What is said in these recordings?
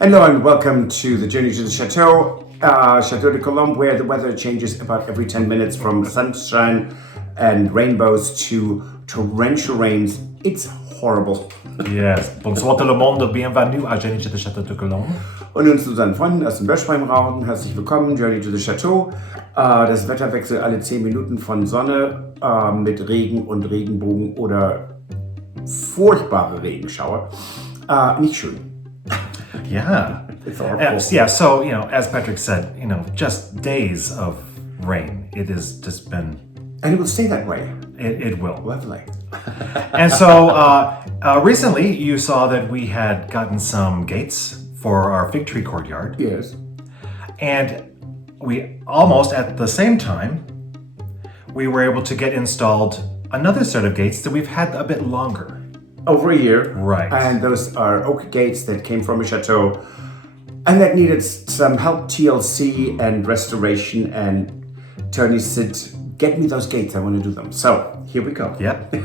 Hello and welcome to the journey to the Chateau, Chateau de Colombes, where the weather changes about every 10 minutes from sunshine and rainbows to torrential rains. It's horrible. Yes, bonsoir tout le monde, bienvenue à Journey to the Chateau de Colombes. Und uns zu unseren Freunden aus dem Böschbeimraum, herzlich willkommen, Journey to the Chateau. Das Wetter wechselt alle 10 Minuten von Sonne mit Regen und Regenbogen oder furchtbare Regenschauer. Nicht schön. Yeah. It's awful. Yeah, so, as Patrick said, just days of rain. It has just been... And it will stay that way. It will. Lovely. And so recently you saw that we had gotten some gates for our fig tree courtyard. Yes. And we almost at the same time, we were able to get installed another set of gates that we've had a bit longer. Over a year. Right. And those are oak gates that came from a chateau and that needed some help, TLC and restoration. And Tony said, get me those gates, I want to do them. So here we go. Yep.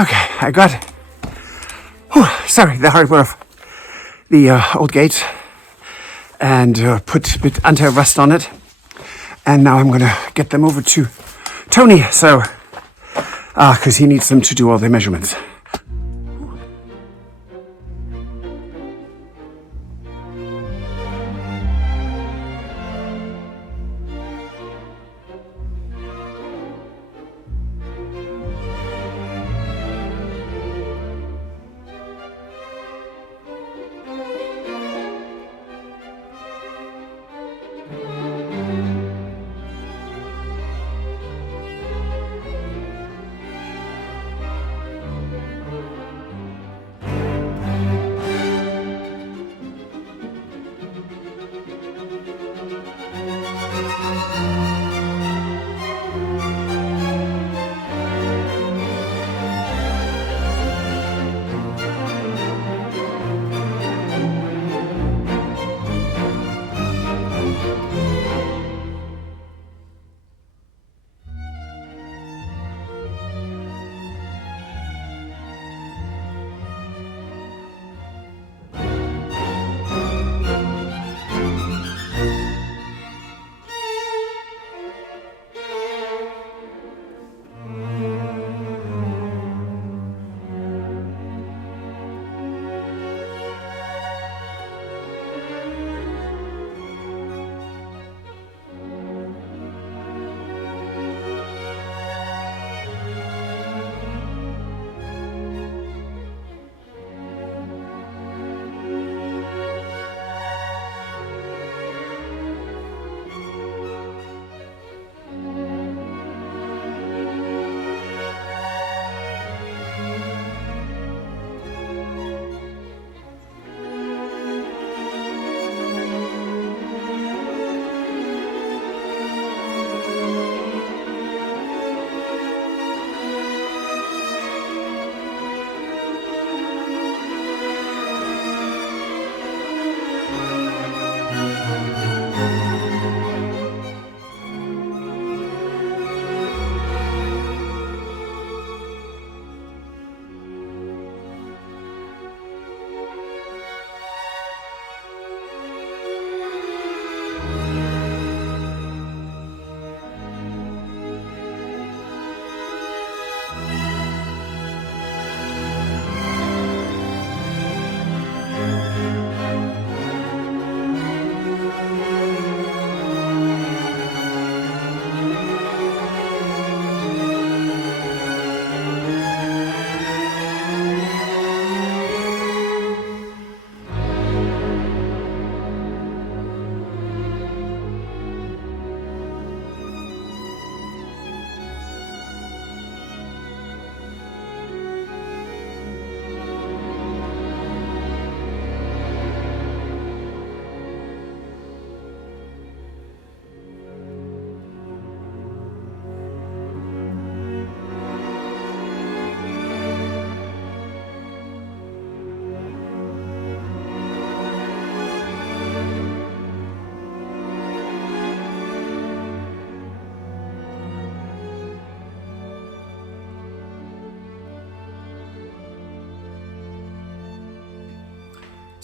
Okay, I got the hardware of the old gate and put a bit anti-rust on it. And now I'm gonna get them over to Tony, so because he needs them to do all the measurements.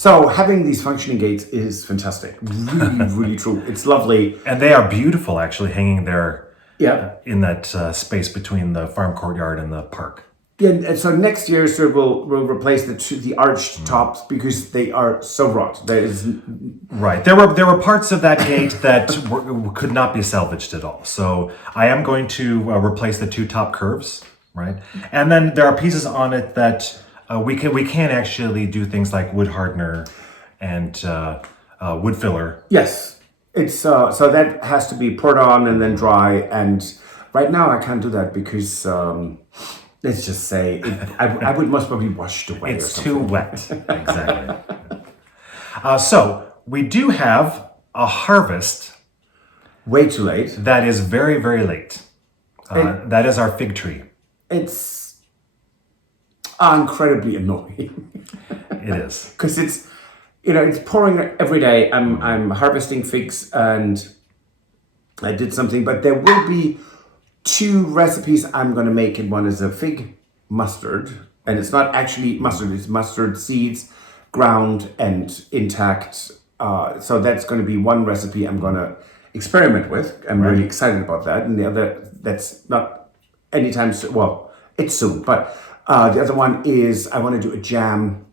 So having these functioning gates is fantastic. Really, really true. It's lovely. And they are beautiful, actually, hanging there Yeah. in that space between the farm courtyard and the park. Yeah, and so next year, Stuart will replace the arched tops because they are so rot. There is Right. There were parts of that gate that could not be salvaged at all. So I am going to replace the two top curves, right? And then there are pieces on it that we can actually do things like wood hardener and wood filler. yes. It's so that has to be poured on and then dry. And right now I can't do that because let's just say I would most probably washed away. It's too wet. Exactly. So we do have a harvest Way too late. that is very, very late. That is our fig tree. It's incredibly annoying It is. because it's pouring every day. I'm harvesting figs and I did something, but there will be two recipes I'm going to make, and one is a fig mustard, and it's not actually mustard, it's mustard seeds ground and intact. So that's going to be one recipe I'm going to experiment with. I'm really excited about that. And the other, that's not anytime soon. Well, it's soon, but the other one is I want to do a jam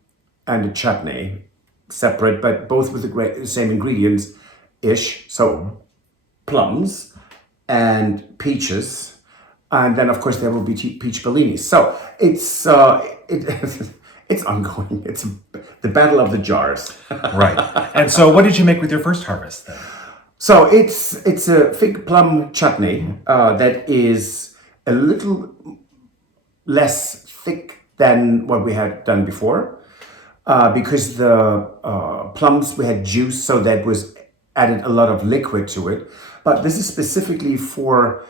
and a chutney separate, but both with the same ingredients ish. So plums and peaches, and then of course there will be peach bellinis. So it's it's ongoing. It's the battle of the jars. Right. And so what did you make with your first harvest then? So it's a fig plum chutney that is a little less thick than what we had done before because the plums we had juice, so that was added a lot of liquid to it. But this is specifically for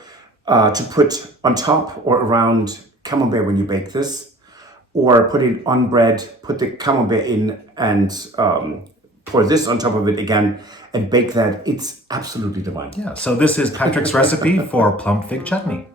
to put on top or around camembert when you bake this, or put it on bread, put the camembert in and pour this on top of it again and bake that. It's absolutely divine. Yeah. So this is Patrick's recipe for plum fig chutney.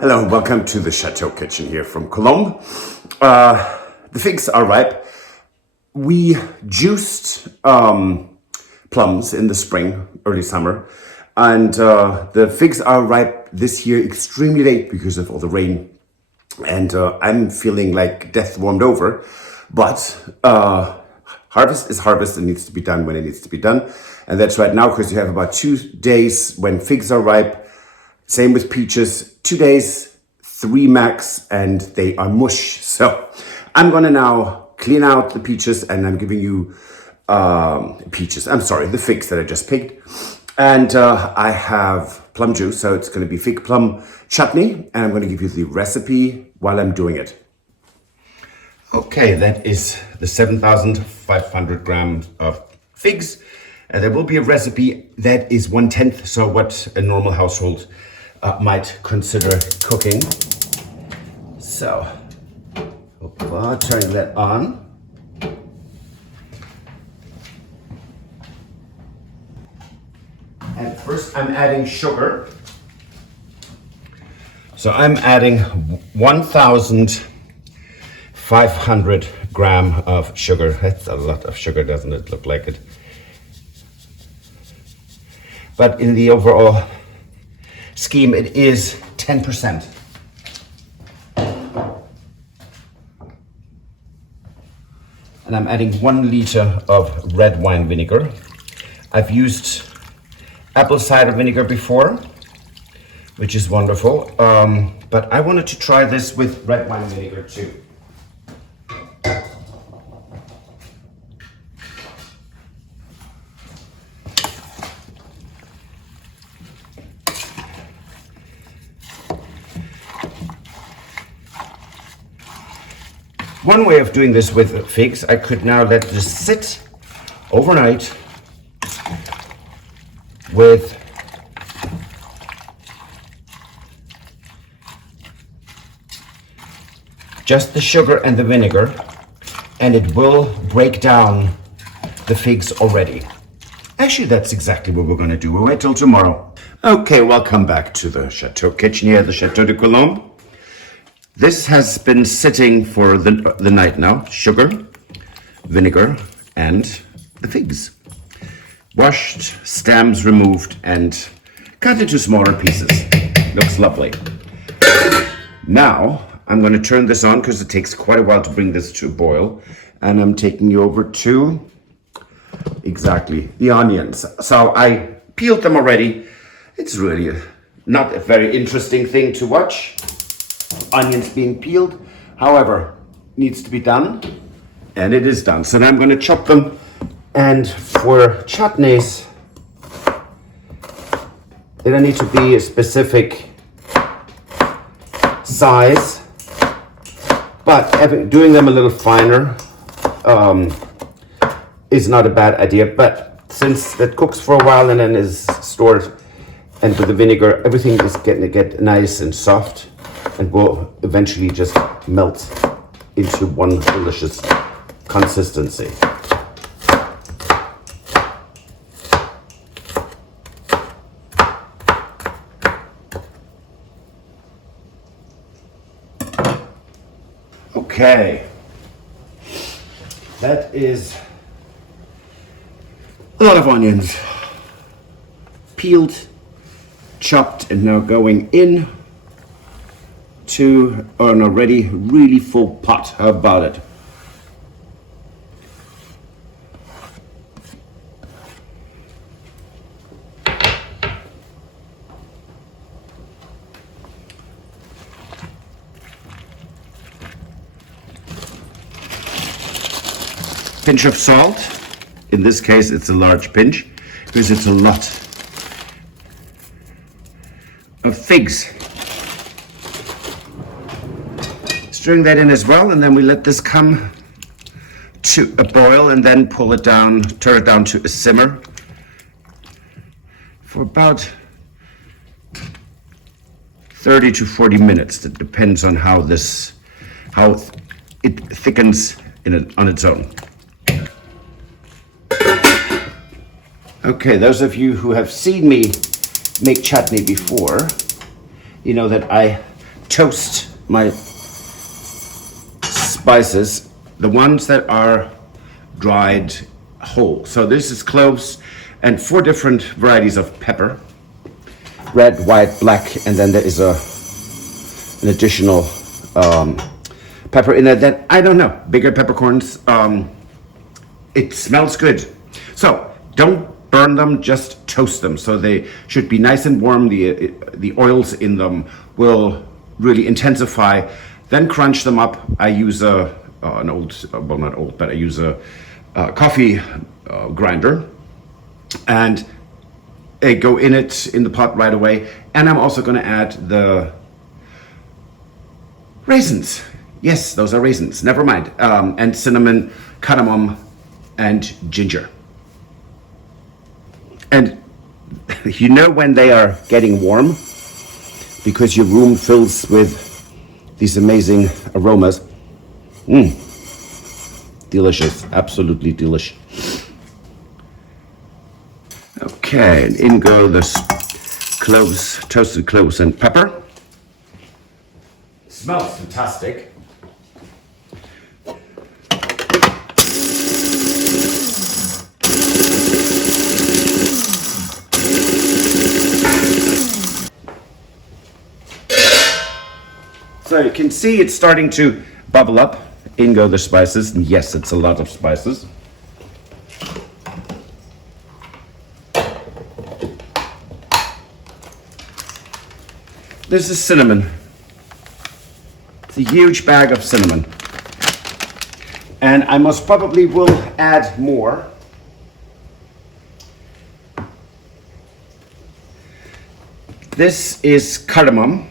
Hello and welcome to the Chateau kitchen here from Cologne. The figs are ripe. We juiced plums in the spring, early summer, and the figs are ripe this year extremely late because of all the rain. And I'm feeling like death warmed over, but harvest is harvest and needs to be done when it needs to be done. And that's right now because you have about 2 days when figs are ripe. Same with peaches, 2 days, 3 max, and they are mush. So I'm gonna now clean out the peaches, and I'm giving you the figs that I just picked. And I have plum juice, so it's gonna be fig plum chutney, and I'm gonna give you the recipe while I'm doing it. Okay, that is the 7,500 grams of figs. There will be a recipe that is 1/10, so what a normal household might consider cooking. So, turning that on. And first I'm adding sugar. So I'm adding 1,500 grams of sugar. That's a lot of sugar, doesn't it look like it? But in the overall scheme, it is 10%. And I'm adding 1 liter of red wine vinegar. I've used apple cider vinegar before, which is wonderful, but I wanted to try this with red wine vinegar too. One way of doing this with figs, I could now let this sit overnight with just the sugar and the vinegar, and it will break down the figs already. Actually, that's exactly what we're going to do. We'll wait till tomorrow. Okay, welcome back to the Chateau kitchen here at the Chateau de Colombes. This has been sitting for the night now. Sugar, vinegar, and the figs. Washed, stems removed, and cut into smaller pieces. Looks lovely. Now, I'm going to turn this on because it takes quite a while to bring this to a boil. And I'm taking you over to, exactly, the onions. So I peeled them already. It's really not a very interesting thing to watch. Onions being peeled, however, needs to be done, and it is done. So now I'm going to chop them, and for chutneys, they don't need to be a specific size, but doing them a little finer is not a bad idea. But since that cooks for a while and then is stored, and with the vinegar, everything is getting to get nice and soft, and will eventually just melt into one delicious consistency. Okay, that is a lot of onions, peeled, chopped, and now going in to an already really full pot. How about it? Pinch of salt. In this case, it's a large pinch because it's a lot of figs. Stirring that in as well, and then we let this come to a boil and then pull it down, turn it down to a simmer for about 30 to 40 minutes. It depends on how it thickens on its own. Okay, those of you who have seen me make chutney before, you know that I toast my spices, the ones that are dried whole. So this is cloves and 4 different varieties of pepper, red, white, black, and then there is an additional pepper in there that, I don't know, bigger peppercorns. It smells good. So don't burn them, just toast them. So they should be nice and warm. The oils in them will really intensify. Then crunch them up. I use I use a coffee grinder, and I go in the pot right away. And I'm also going to add the raisins. Yes, those are raisins. Never mind. And cinnamon, cardamom, and ginger. And you know when they are getting warm, because your room fills with these amazing aromas. Delicious, absolutely delicious. Okay, and in go the cloves, toasted cloves and pepper. Smells fantastic. So you can see it's starting to bubble up. In go the spices, and yes, it's a lot of spices. This is cinnamon. It's a huge bag of cinnamon. And I most probably will add more. This is cardamom,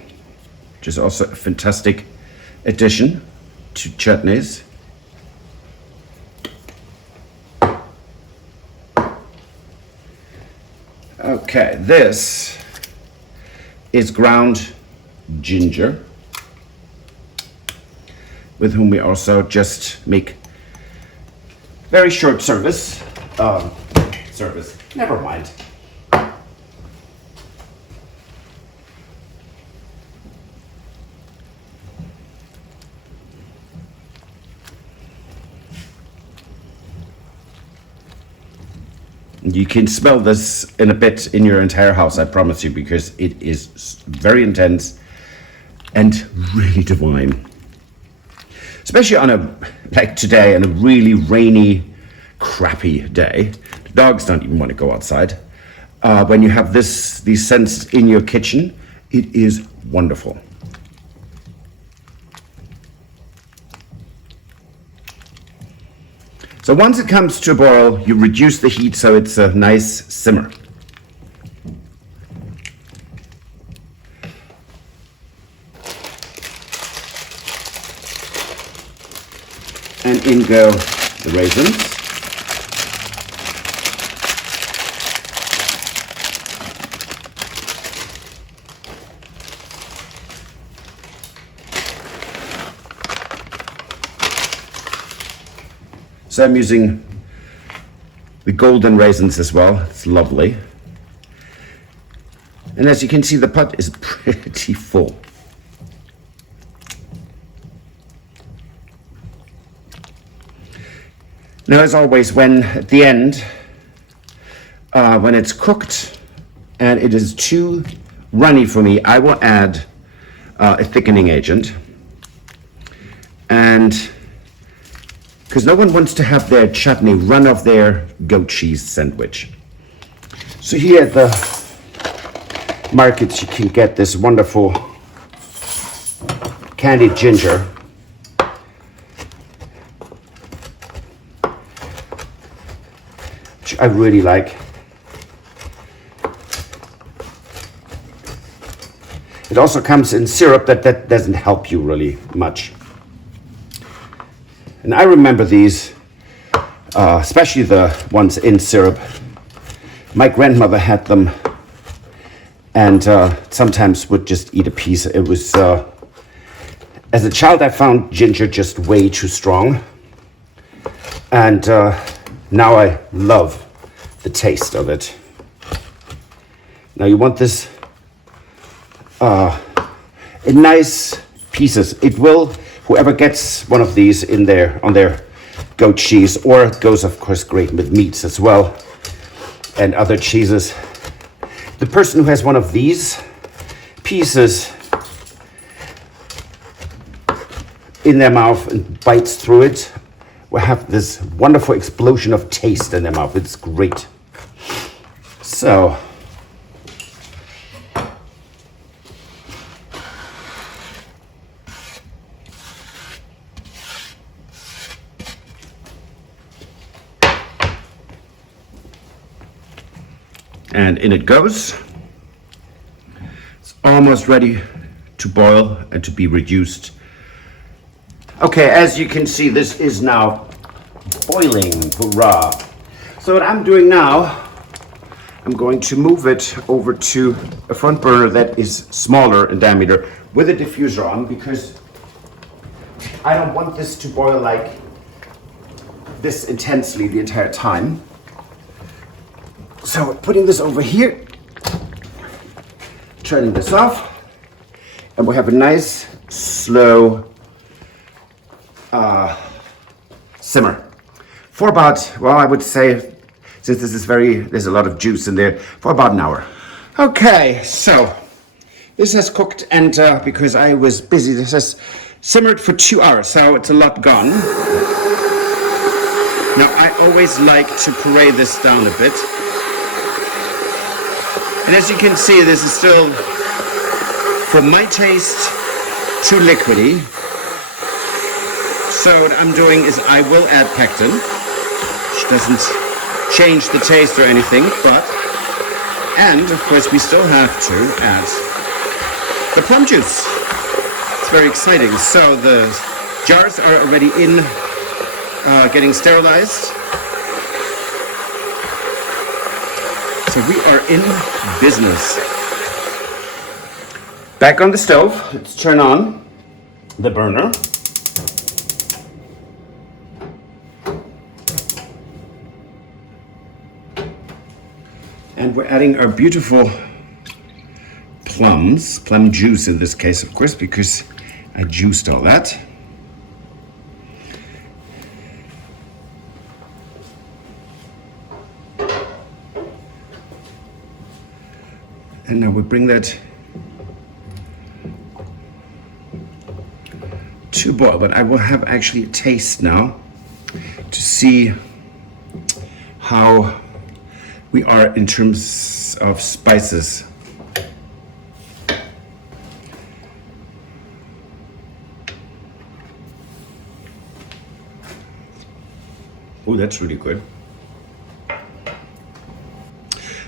which is also a fantastic addition to chutneys. Okay, this is ground ginger, with whom we also just make very short service. Never mind. You can smell this in a bit in your entire house, I promise you, because it is very intense and really divine. Especially on a, like today, on a really rainy, crappy day. The dogs don't even want to go outside. When you have these scents in your kitchen, it is wonderful. So once it comes to a boil, you reduce the heat so it's a nice simmer. And in go the raisins. So I'm using the golden raisins as well. It's lovely. And as you can see, the pot is pretty full. Now, as always, when at the end, when it's cooked and it is too runny for me, I will add a thickening agent. And because no one wants to have their chutney run off their goat cheese sandwich. So here at the markets you can get this wonderful candied ginger. Which I really like. It also comes in syrup that doesn't help you really much. And I remember these, especially the ones in syrup. My grandmother had them and sometimes would just eat a piece. It was, as a child, I found ginger just way too strong. And now I love the taste of it. Now you want this in nice pieces. It will, whoever gets one of these in there on their goat cheese, or it goes of course great with meats as well and other cheeses. The person who has one of these pieces in their mouth and bites through it will have this wonderful explosion of taste in their mouth. It's great. So and in it goes. It's almost ready to boil and to be reduced. Okay, as you can see, this is now boiling. Hurrah! So what I'm doing now, I'm going to move it over to a front burner that is smaller in diameter with a diffuser on, because I don't want this to boil like this intensely the entire time. So putting this over here, turning this off, and we'll have a nice slow simmer for about, well, I would say, since this is there's a lot of juice in there, for about an hour. Okay, so this has cooked, and because I was busy, this has simmered for 2 hours, so it's a lot gone. Now I always like to parade this down a bit. And as you can see, this is still, for my taste, too liquidy. So what I'm doing is I will add pectin, which doesn't change the taste or anything, and of course we still have to add the plum juice. It's very exciting. So the jars are already in, getting sterilized. So we are in business. Back on the stove, let's turn on the burner. And we're adding our beautiful plums, plum juice in this case, of course, because I juiced all that. And now we bring that to boil, but I will have actually a taste now to see how we are in terms of spices. Oh, that's really good.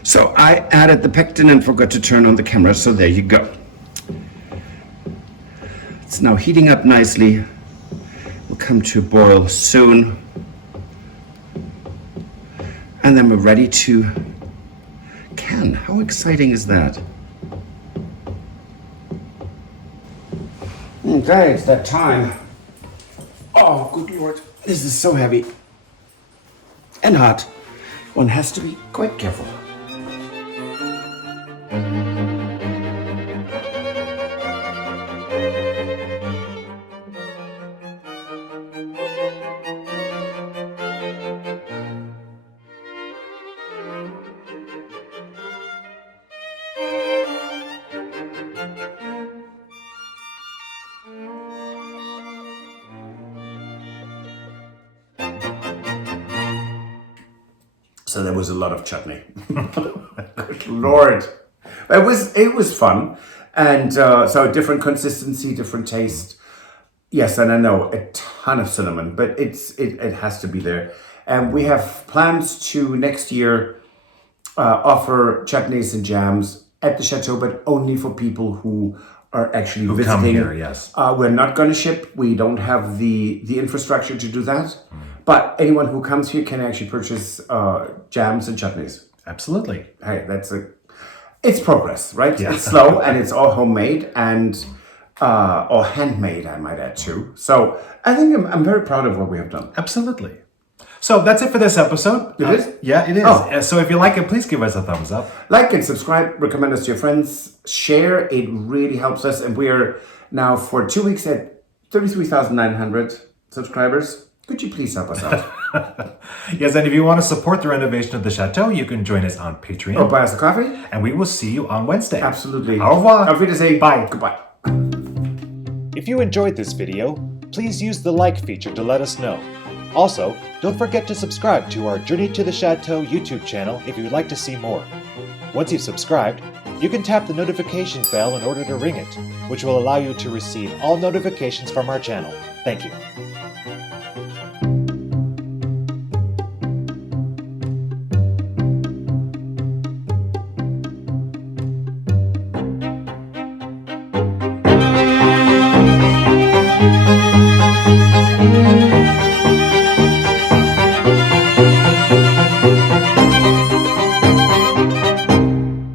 So I added the pectin and forgot to turn on the camera, so there you go. It's now heating up nicely. We'll come to a boil soon. And then we're ready to can. How exciting is that? Okay, it's that time. Oh, good Lord. This is so heavy and hot. One has to be quite careful. So there was a lot of chutney. Good Lord. It was fun. And so different consistency, different taste. Yes, and I know a ton of cinnamon, but it has to be there. And we have plans to next year offer chutneys and jams at the Chateau, but only for people who are actually visiting. Come here, yes. We're not going to ship. We don't have the infrastructure to do that. But anyone who comes here can actually purchase jams and chutneys. Absolutely. Hey, it's progress, right? Yeah. It's slow and it's all homemade and or handmade, I might add too. So I think I'm very proud of what we have done. Absolutely. So that's it for this episode. It is? Yeah, it is. Oh. So if you like it, please give us a thumbs up. Like and subscribe, recommend us to your friends, share. It really helps us. And we are now for 2 weeks at 33,900 subscribers. Could you please help us out? Yes, and if you want to support the renovation of the Chateau, you can join us on Patreon. Or buy us a coffee. And we will see you on Wednesday. Absolutely. Au revoir. Auf Wiedersehen. Bye. Goodbye. If you enjoyed this video, please use the like feature to let us know. Also, don't forget to subscribe to our Journey to the Chateau YouTube channel if you would like to see more. Once you've subscribed, you can tap the notification bell in order to ring it, which will allow you to receive all notifications from our channel. Thank you.